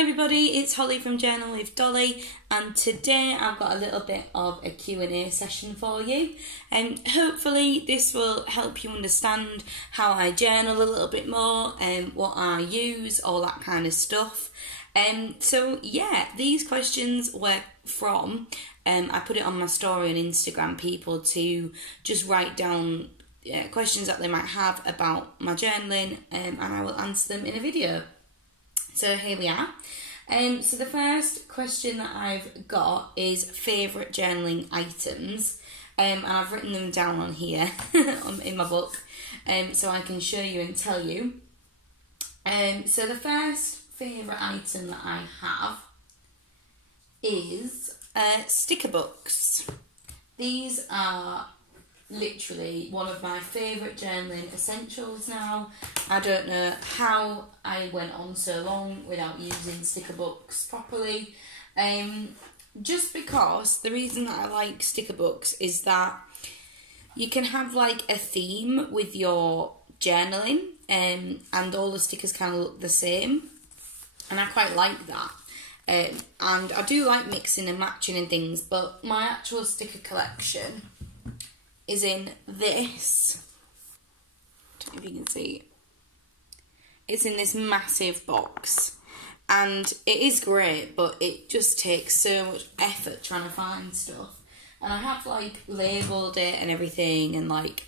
everybody, it's Holly from Journal with Dolly, and today I've got a little bit of a Q&A session for you, and hopefully this will help you understand how I journal a little bit more and what I use, all that kind of stuff. So yeah, these questions were from, I put it on my story on Instagram, people to just write down questions that they might have about my journaling, and I will answer them in a video. So here we are. So the first question that I've got is favourite journaling items. And I've written them down on here in my book, so I can show you and tell you. So the first favourite item that I have is sticker books. These are literally one of my favourite journaling essentials now. I don't know how I went on so long without using sticker books properly. Just because the reason that I like sticker books is that you can have like a theme with your journaling, and all the stickers kind of look the same, and I quite like that. And I do like mixing and matching and things, but my actual sticker collection is in this. I don't know if you can see. It's in this massive box, and it is great, but it just takes so much effort trying to find stuff. And I have like labelled it and everything, and like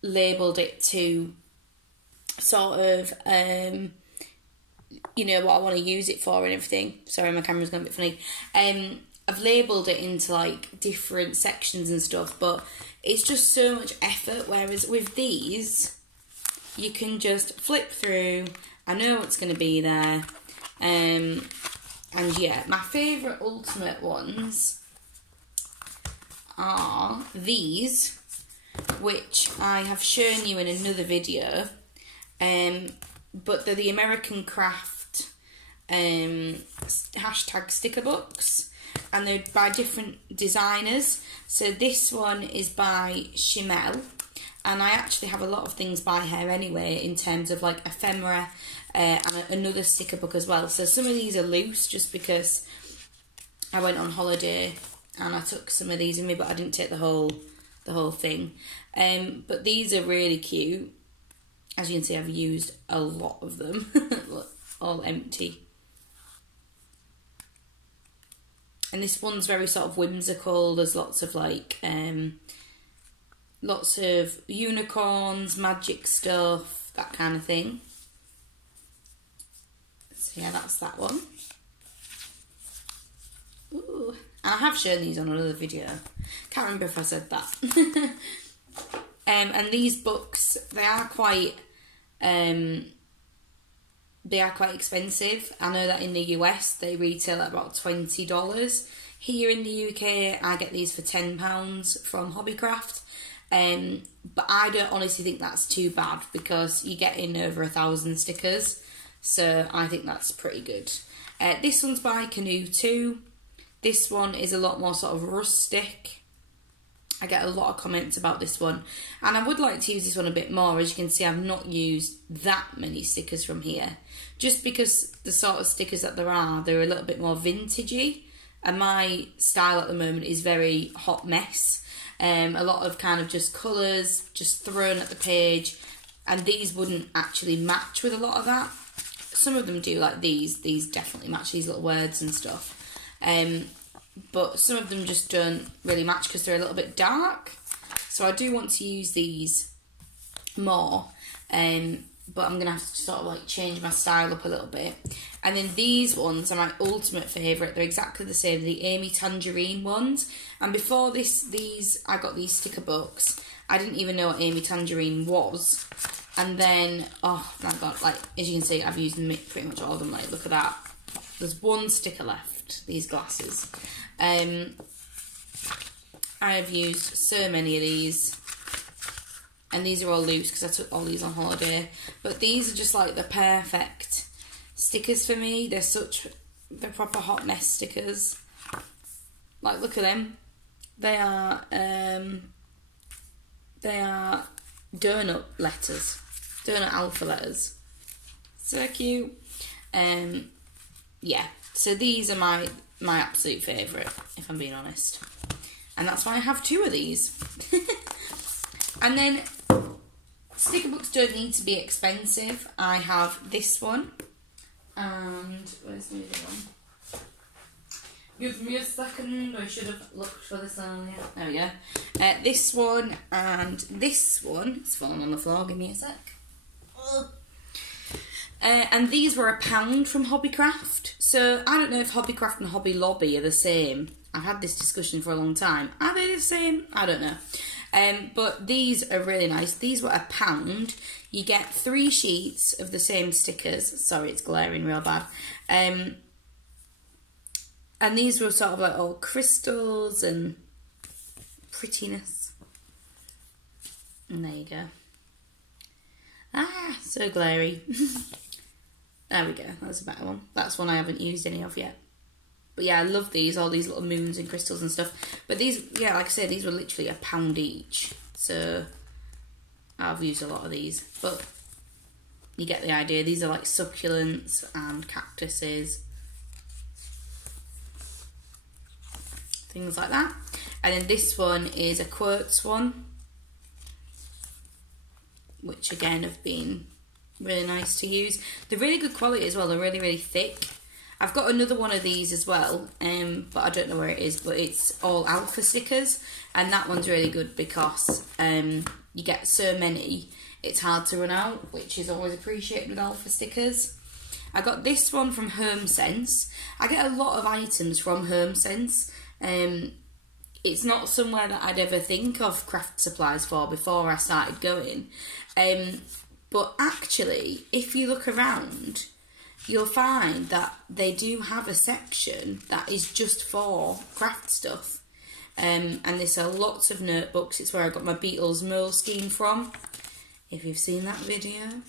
labelled it to sort of you know what I want to use it for and everything. Sorry, my camera's gone a bit funny. I've labelled it into like different sections and stuff, but it's just so much effort, whereas with these you can just flip through. I know what's going to be there. And yeah, my favourite ultimate ones are these, which I have shown you in another video, but they're the American Craft hashtag sticker books, and they're by different designers. So this one is by Shimelle, and I actually have a lot of things by her anyway, in terms of like ephemera, and another sticker book as well. So some of these are loose just because I went on holiday and I took some of these with me, but I didn't take the whole thing. But these are really cute. As you can see, I've used a lot of them. Look, all empty. And this one's very sort of whimsical. There's lots of like, lots of unicorns, magic stuff, that kind of thing. So yeah, that's that one. Ooh. And I have shown these on another video. Can't remember if I said that. And these books, they are quite expensive. I know that in the US they retail at about $20. Here in the UK I get these for £10 from Hobbycraft. But I don't honestly think that's too bad, because you get in over 1,000 stickers, so I think that's pretty good. This one's by Canoe 2. This one is a lot more sort of rustic. I get a lot of comments about this one, and I would like to use this one a bit more. As you can see, I've not used that many stickers from here, just because the sort of stickers that there are, they're a little bit more vintagey, and my style at the moment is very hot mess. A lot of kind of just colours just thrown at the page, and these wouldn't actually match with a lot of that. Some of them do, like these definitely match, these little words and stuff. But some of them just don't really match because they're a little bit dark. So I do want to use these more, but I'm going to have to sort of like change my style up a little bit. And then these ones are my ultimate favourite. They're exactly the same, the Amy Tangerine ones. And before I got these sticker books, I didn't even know what Amy Tangerine was. And then, oh my god, like, as you can see, I've used pretty much all of them. Like, look at that. There's one sticker left, these glasses. I've used so many of these, and these are all loose because I took all these on holiday. But these are just like the perfect stickers for me. They're proper hot mess stickers. Like, look at them. They are donut letters, donut alpha letters. So cute. Yeah, so these are my absolute favourite, if I'm being honest. And that's why I have 2 of these. And then, sticker books don't need to be expensive. I have this one. And, where's the other one? Give me a second, I should have looked for this one. Yeah, there we go. This one and this one. It's falling on the floor, give me a sec. And these were £1 from Hobbycraft. So I don't know if Hobbycraft and Hobby Lobby are the same. I've had this discussion for a long time. Are they the same? I don't know. But these are really nice. These were £1. You get 3 sheets of the same stickers. Sorry, it's glaring real bad. And these were sort of like all crystals and prettiness. And there you go. Ah, so glary. There we go, that's a better one. That's one I haven't used any of yet. But yeah, I love these, all these little moons and crystals and stuff. But these, yeah, like I said, these were literally £1 each. So I've used a lot of these. But you get the idea. These are like succulents and cactuses. Things like that. And then this one is a quartz one, which again have been really nice to use. They're really good quality as well. They're really, really thick. I've got another one of these as well, but I don't know where it is, but it's all alpha stickers, and that one's really good because you get so many, it's hard to run out, which is always appreciated with alpha stickers. I got this one from HomeSense. I get a lot of items from HomeSense. It's not somewhere that I'd ever think of craft supplies for before I started going. But actually, if you look around, you'll find that they do have a section that is just for craft stuff. And there's lots of notebooks. It's where I got my Beatles Moleskine from, if you've seen that video.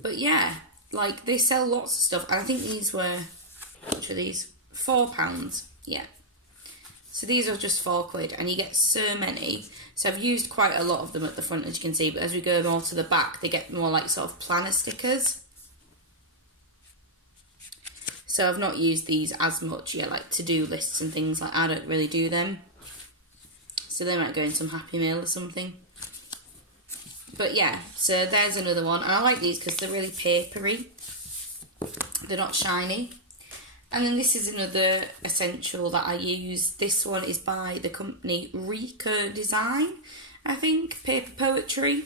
But yeah, like they sell lots of stuff. And I think these were, which are these? £4. Yeah. So these are just £4, and you get so many. So I've used quite a lot of them at the front, as you can see, but as we go more to the back, they get more like sort of planner stickers. So I've not used these as much yet, like to-do lists and things like I don't really do them. So they might go in some Happy Mail or something. But yeah, so there's another one. And I like these because they're really papery. They're not shiny. And then this is another essential that I use. This one is by the company Rico Design, I think, Paper Poetry.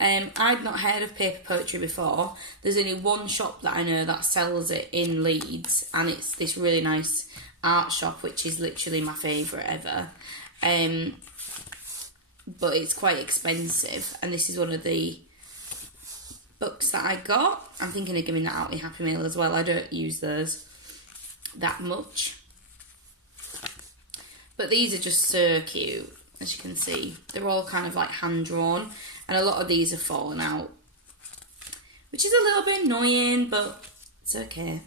I'd not heard of Paper Poetry before. There's only one shop that I know that sells it in Leeds, and it's this really nice art shop, which is literally my favourite ever. But it's quite expensive, and this is one of the books that I got. I'm thinking of giving that out in Happy Mail as well. I don't use those that much, but these are just so cute. As you can see, they're all kind of like hand drawn, and a lot of these have fallen out, which is a little bit annoying, but it's okay.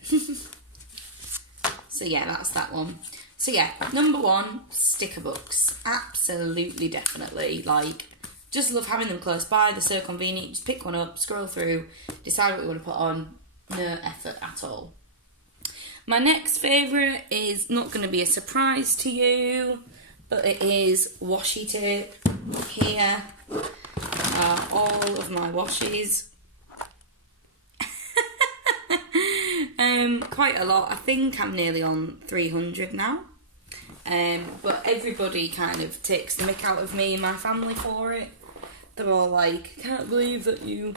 So yeah, that's that one. So yeah, number 1, sticker books. Absolutely, definitely. Like, just love having them close by. They're so convenient. Just pick one up, scroll through, decide what you want to put on. No effort at all. My next favourite is not going to be a surprise to you, but it is washi tape. Here are all of my washes. Quite a lot. I think I'm nearly on 300 now. But everybody kind of takes the mick out of me and my family for it. They're all like, can't believe that you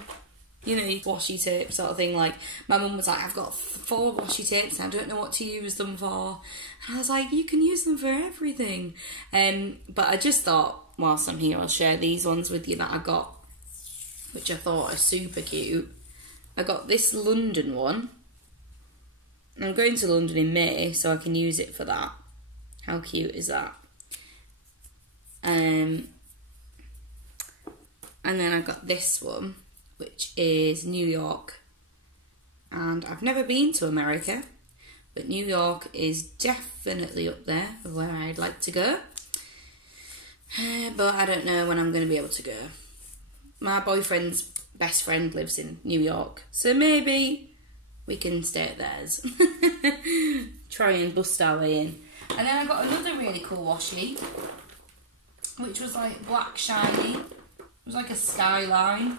washi tape sort of thing. Like, my mum was like, I've got 4 washi tapes and I don't know what to use them for. And I was like, you can use them for everything. But I just thought, whilst I'm here, I'll share these ones with you that I got, which I thought are super cute. I got this London one. I'm going to London in May, so I can use it for that. How cute is that? And then I got this one, which is New York. And I've never been to America, but New York is definitely up there of where I'd like to go. But I don't know when I'm going to be able to go. My boyfriend's best friend lives in New York, so maybe we can stay at theirs. Try and bust our way in. And then I got another really cool washi, which was like black shiny. It was like a skyline,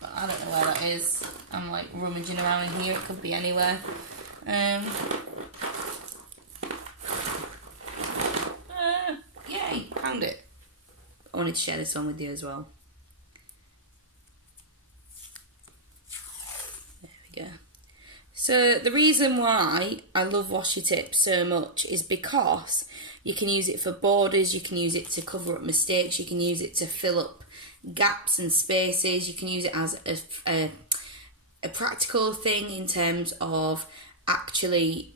but I don't know where that is. I'm like rummaging around in here, it could be anywhere. Yay, found it. I wanted to share this one with you as well. There we go. So the reason why I love washi tape so much is because you can use it for borders, you can use it to cover up mistakes, you can use it to fill up gaps and spaces, you can use it as a practical thing in terms of actually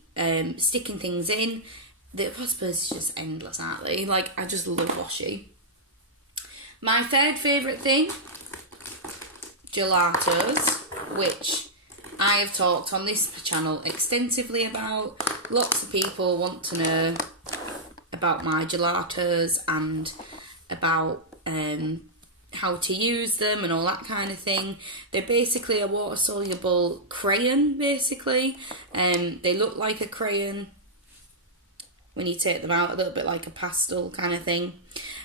sticking things in. The possibilities are just endless, aren't they? Like, I just love washi. My third favourite thing, gelatos, which I have talked on this channel extensively about. Lots of people want to know about my gelatos and about how to use them and all that kind of thing. They're basically a water-soluble crayon, basically. They look like a crayon when you take them out, a little bit like a pastel kind of thing.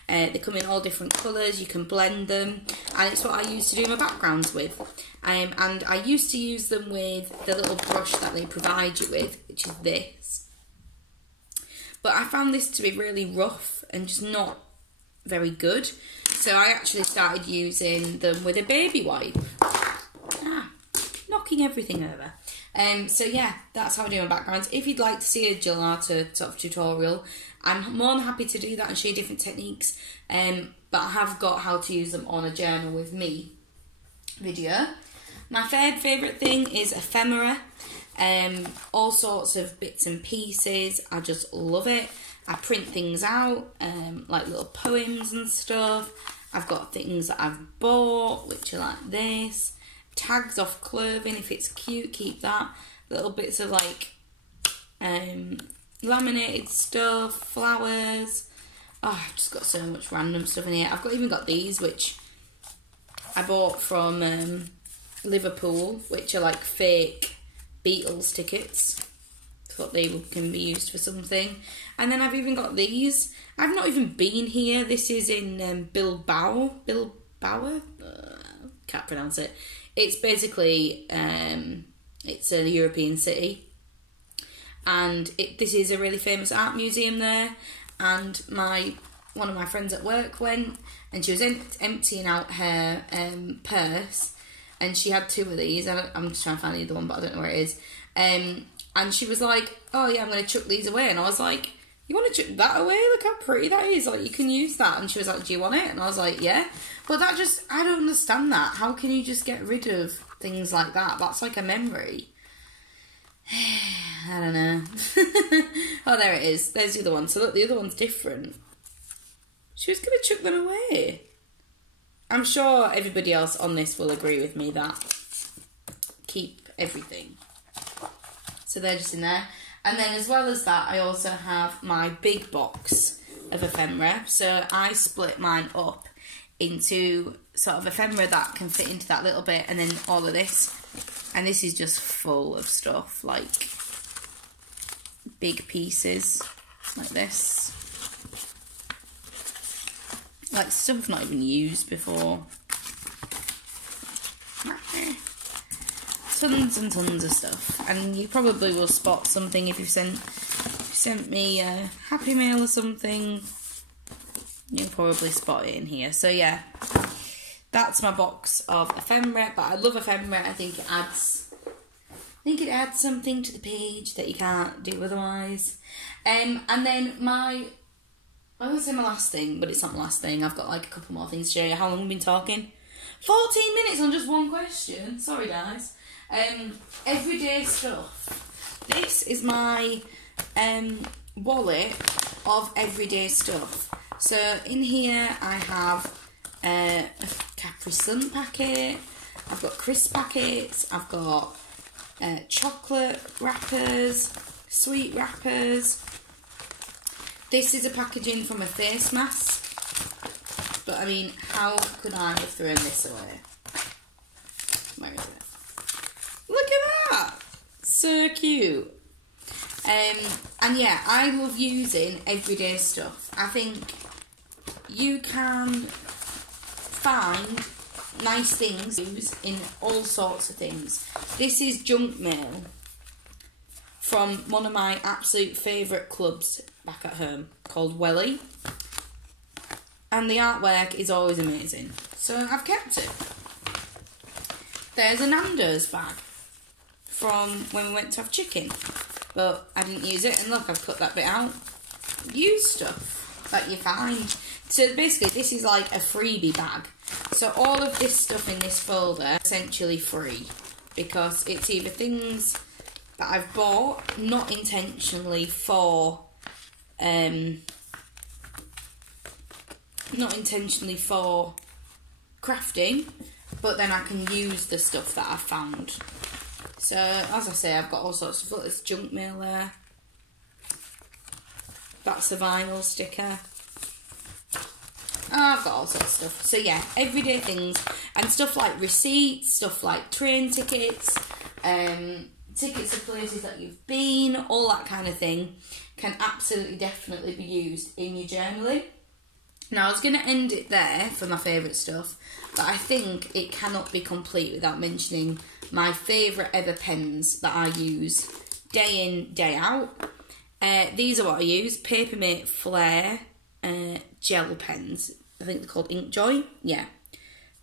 They come in all different colours, you can blend them, and it's what I used to do my backgrounds with. And I used to use them with the little brush that they provide you with, which is this. But I found this to be really rough and just not very good. So I actually started using them with a baby wipe. Knocking everything over. So yeah, that's how I do my backgrounds. If you'd like to see a gelato sort of tutorial, I'm more than happy to do that and show you different techniques. But I have got how to use them on a journal with me video. My third favourite thing is ephemera. All sorts of bits and pieces. I just love it. I print things out, like little poems and stuff. I've got things that I've bought, which are like this. Tags off clothing, if it's cute, keep that. Little bits of like laminated stuff, flowers. Oh, I've just got so much random stuff in here. I've even got these, which I bought from Liverpool, which are like fake Beatles tickets. Thought they can be used for something. And then I've even got these. I've not even been here. This is in Bilbao. Can't pronounce it. It's basically, it's a European city. And this is a really famous art museum there. And one of my friends at work went, and she was emptying out her purse. And she had two of these. I'm just trying to find the other one, but I don't know where it is. And she was like, oh yeah, I'm going to chuck these away. And I was like, you want to chuck that away? Look how pretty that is. Like, you can use that. And she was like, do you want it? And I was like, yeah. But that just, I don't understand that. How can you just get rid of things like that? That's like a memory. I don't know. Oh, there it is. There's the other one. So look, the other one's different. She was going to chuck them away. I'm sure everybody else on this will agree with me that keep everything. So they're just in there. And then as well as that, I also have my big box of ephemera. So I split mine up into sort of ephemera that can fit into that little bit, and then all of this. And this is just full of stuff, like big pieces like this. Like stuff I've not even used before. Tons and tons of stuff, and you probably will spot something if you've sent me a Happy Mail or something. You'll probably spot it in here. So yeah, that's my box of ephemera. But I love ephemera. I think it adds something to the page that you can't do otherwise. And then I would say my last thing, but it's not my last thing. I've got like a couple more things to show you. How long have we been talking? 14 minutes on just one question. Sorry, guys. Everyday stuff. This is my wallet of everyday stuff. So in here I have a Capri Sun packet, I've got crisp packets, I've got chocolate wrappers, sweet wrappers. This is a packaging from a face mask, but I mean, how could I have thrown this away? So cute. And yeah, I love using everyday stuff. I think you can find nice things to use in all sorts of things. This is junk mail from one of my absolute favourite clubs back at home called Welly. And the artwork is always amazing. So I've kept it. There's a Nando's bag from when we went to have chicken. But I didn't use it. And look, I've cut that bit out. Use stuff that you find. So basically, this is like a freebie bag. So all of this stuff in this folder is essentially free. Because it's either things that I've bought, not intentionally for... not intentionally for crafting, but then I can use the stuff that I've found. So, as I say, I've got all sorts of... Look, there's junk mail there. That's a vinyl sticker. Oh, I've got all sorts of stuff. So, yeah, everyday things. And stuff like receipts, stuff like train tickets, tickets of places that you've been, all that kind of thing can absolutely definitely be used in your journaling. Now, I was going to end it there for my favourite stuff, but I think it cannot be complete without mentioning my favourite ever pens that I use day in, day out. These are what I use, Papermate Flair gel pens. I think they're called Inkjoy. Yeah.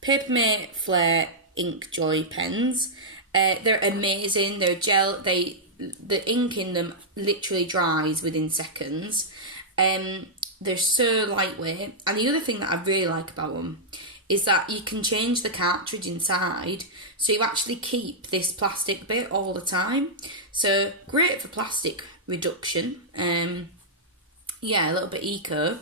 Papermate Flair Inkjoy pens. They're amazing. They're gel. The ink in them literally dries within seconds. They're so lightweight. And the other thing that I really like about them is that you can change the cartridge inside, so you actually keep this plastic bit all the time. So great for plastic reduction. Yeah, a little bit eco.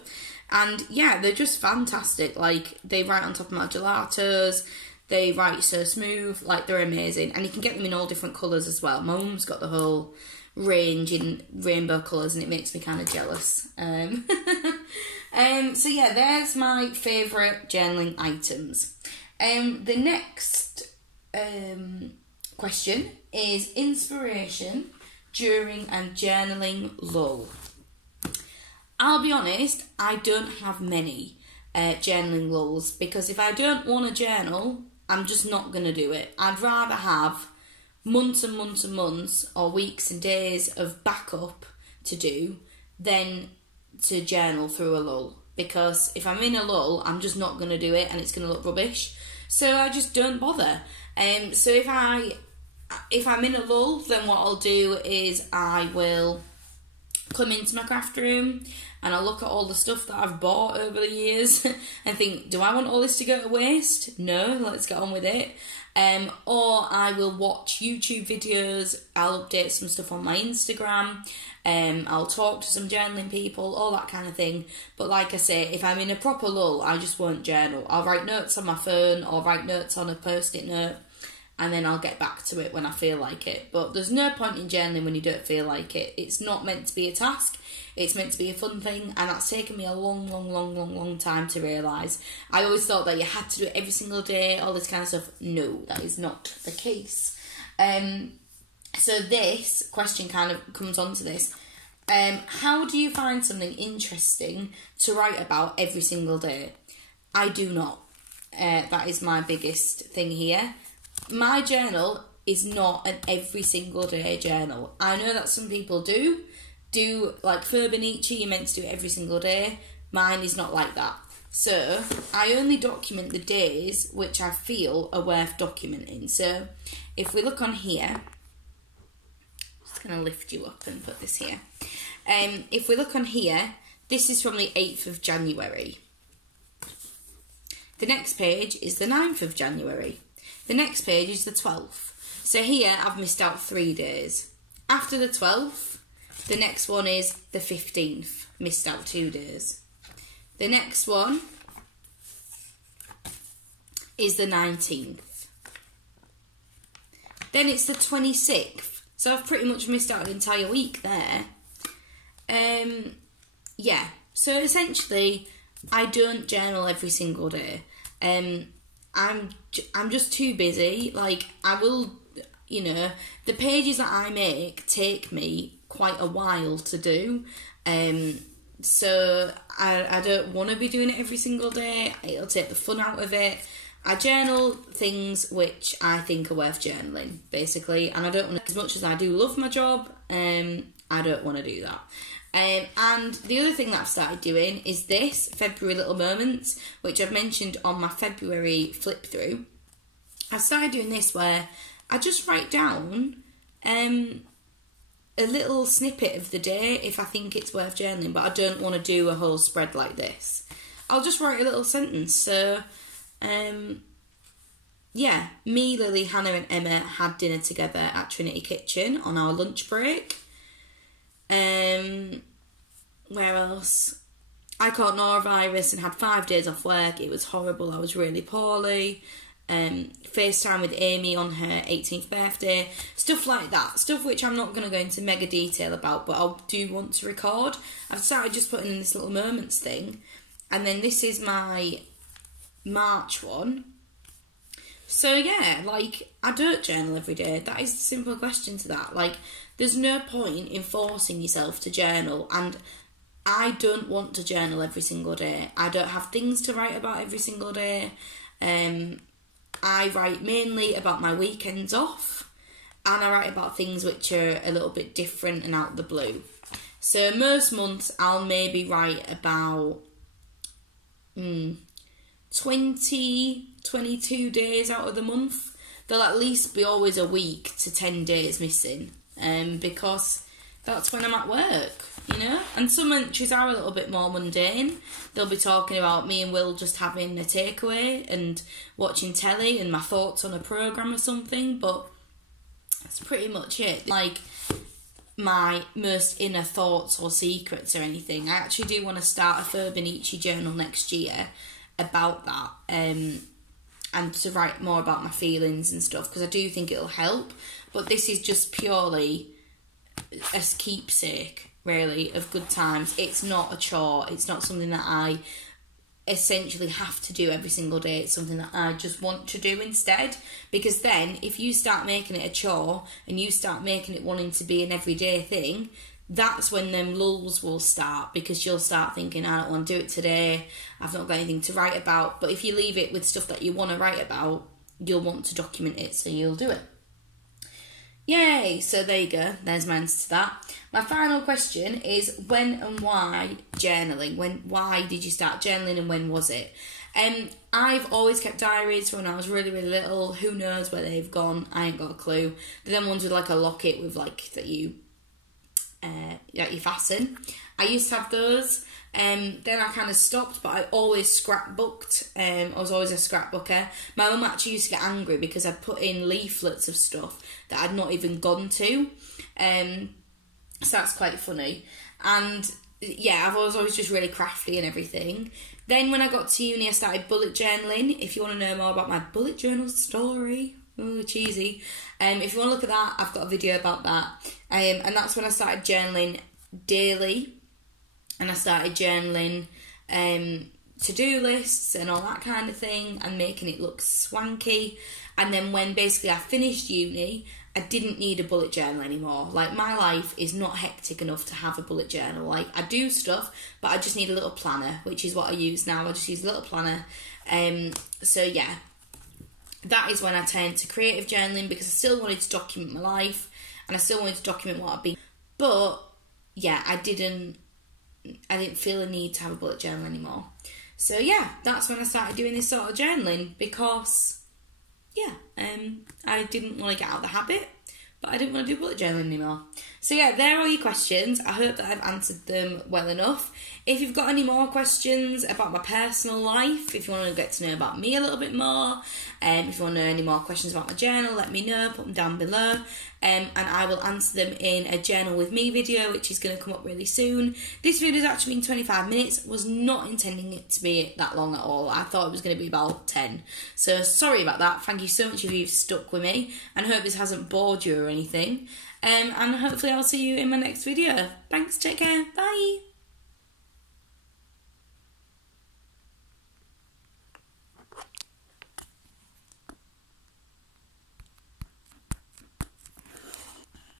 And yeah, they're just fantastic. Like, they write on top of my gelatos. They write so smooth. Like, they're amazing. And you can get them in all different colours as well. My mum's got the whole range in rainbow colours, and it makes me kind of jealous. So yeah, there's my favourite journaling items. The next question is inspiration during a journaling lull. I'll be honest, I don't have many journaling lulls, because if I don't want to journal, I'm just not going to do it. I'd rather have months and months and months, or weeks and days of backup to do than to journal through a lull. Because if I'm in a lull, I'm just not going to do it, and it's going to look rubbish. So I just don't bother. So if I'm in a lull, then what I'll do is I will come into my craft room and I'll look at all the stuff that I've bought over the years and think, do I want all this to go to waste? No, let's get on with it. Or I will watch YouTube videos, I'll update some stuff on my Instagram, I'll talk to some journaling people, all that kind of thing. But like I say, if I'm in a proper lull, I just won't journal. I'll write notes on my phone or write notes on a post-it note, and then I'll get back to it when I feel like it. But there's no point in journaling when you don't feel like it. It's not meant to be a task. It's meant to be a fun thing, and that's taken me a long time to realise. I always thought that you had to do it every single day, all this kind of stuff. No, that is not the case. So this question kind of comes on to this. How do you find something interesting to write about every single day? I do not. That is my biggest thing here. My journal is not an every single day journal. I know that some people do like Furber-Nietzsche, you're meant to do it every single day. Mine is not like that. So I only document the days which I feel are worth documenting. So if we look on here, just going to lift you up and put this here. If we look on here, this is from the 8th of January. The next page is the 9th of January. The next page is the 12th. So here I've missed out 3 days. After the 12th, the next one is the 15th. Missed out 2 days. The next one is the 19th. Then it's the 26th. So I've pretty much missed out an entire week there. Yeah. So essentially, I don't journal every single day. I'm just too busy. Like, you know, the pages that I make take me quite a while to do. So I don't want to be doing it every single day. It'll take the fun out of it. I journal things which I think are worth journaling, basically, and I don't want to, as much as I do love my job, I don't want to do that. And the other thing that I've started doing is this, February Little Moments, which I've mentioned on my February flip through. I've started doing this where I just write down a little snippet of the day if I think it's worth journaling, but I don't want to do a whole spread like this. I'll just write a little sentence. So, yeah, me, Lily, Hannah and Emma had dinner together at Trinity Kitchen on our lunch break. Where else? I caught norovirus and had 5 days off work. It was horrible. I was really poorly. FaceTime with Amy on her 18th birthday. Stuff like that. Stuff which I'm not going to go into mega detail about, but I do want to record. I've started just putting in this little moments thing. And then this is my March one. So yeah, like, I don't journal every day. That is the simple question to that. Like, there's no point in forcing yourself to journal, and I don't want to journal every single day. I don't have things to write about every single day. I write mainly about my weekends off, and I write about things which are a little bit different and out of the blue. So most months I'll maybe write about 22 days out of the month. There'll at least be always a week to 10 days missing, because that's when I'm at work, you know. And some entries are a little bit more mundane. They'll be talking about me and Will just having a takeaway and watching telly and my thoughts on a programme or something, but that's pretty much it. Like, my most inner thoughts or secrets or anything. I actually do want to start a Furbenicci journal next year about that, and to write more about my feelings and stuff, because I do think it'll help. But this is just purely a keepsake, really, of good times. It's not a chore. It's not something that I essentially have to do every single day. It's something that I just want to do instead, because then if you start making it a chore and you start making it wanting to be an everyday thing, that's when them lulls will start, because you'll start thinking, I don't want to do it today, I've not got anything to write about. But if you leave it with stuff that you want to write about, you'll want to document it, so you'll do it. Yay! So there you go, there's my answer to that. My final question is, when and why journaling? Why did you start journaling, and when was it? I've always kept diaries from when I was really, really little. Who knows where they've gone? I ain't got a clue. They're them ones with like a locket with like that you fasten. I used to have those. Then I kind of stopped, but I always scrapbooked. I was always a scrapbooker. My mum actually used to get angry because I'd put in leaflets of stuff that I'd not even gone to. So that's quite funny. And yeah, I was always just really crafty and everything. Then when I got to uni, I started bullet journaling. If you want to know more about my bullet journal story, ooh, cheesy. If you want to look at that, I've got a video about that. And that's when I started journaling daily. And I started journaling to-do lists and all that kind of thing, and making it look swanky. And then when basically I finished uni, I didn't need a bullet journal anymore. Like, my life is not hectic enough to have a bullet journal. Like, I do stuff, but I just need a little planner, which is what I use now. I just use a little planner. So yeah, that is when I turned to creative journaling, because I still wanted to document my life, and I still wanted to document what I've been. But yeah, I didn't feel a need to have a bullet journal anymore. So yeah, that's when I started doing this sort of journaling, because yeah, I didn't want to get out of the habit, but I didn't want to do bullet journaling anymore. So yeah, there are your questions. I hope that I've answered them well enough. If you've got any more questions about my personal life, if you want to get to know about me a little bit more, if you want to know any more questions about my journal, let me know, put them down below, and I will answer them in a journal with me video, which is going to come up really soon. This video has actually been 25 minutes, was not intending it to be that long at all. I thought it was going to be about 10. So sorry about that. Thank you so much if you've stuck with me, and hope this hasn't bored you or anything. And hopefully I'll see you in my next video. Thanks, take care, bye.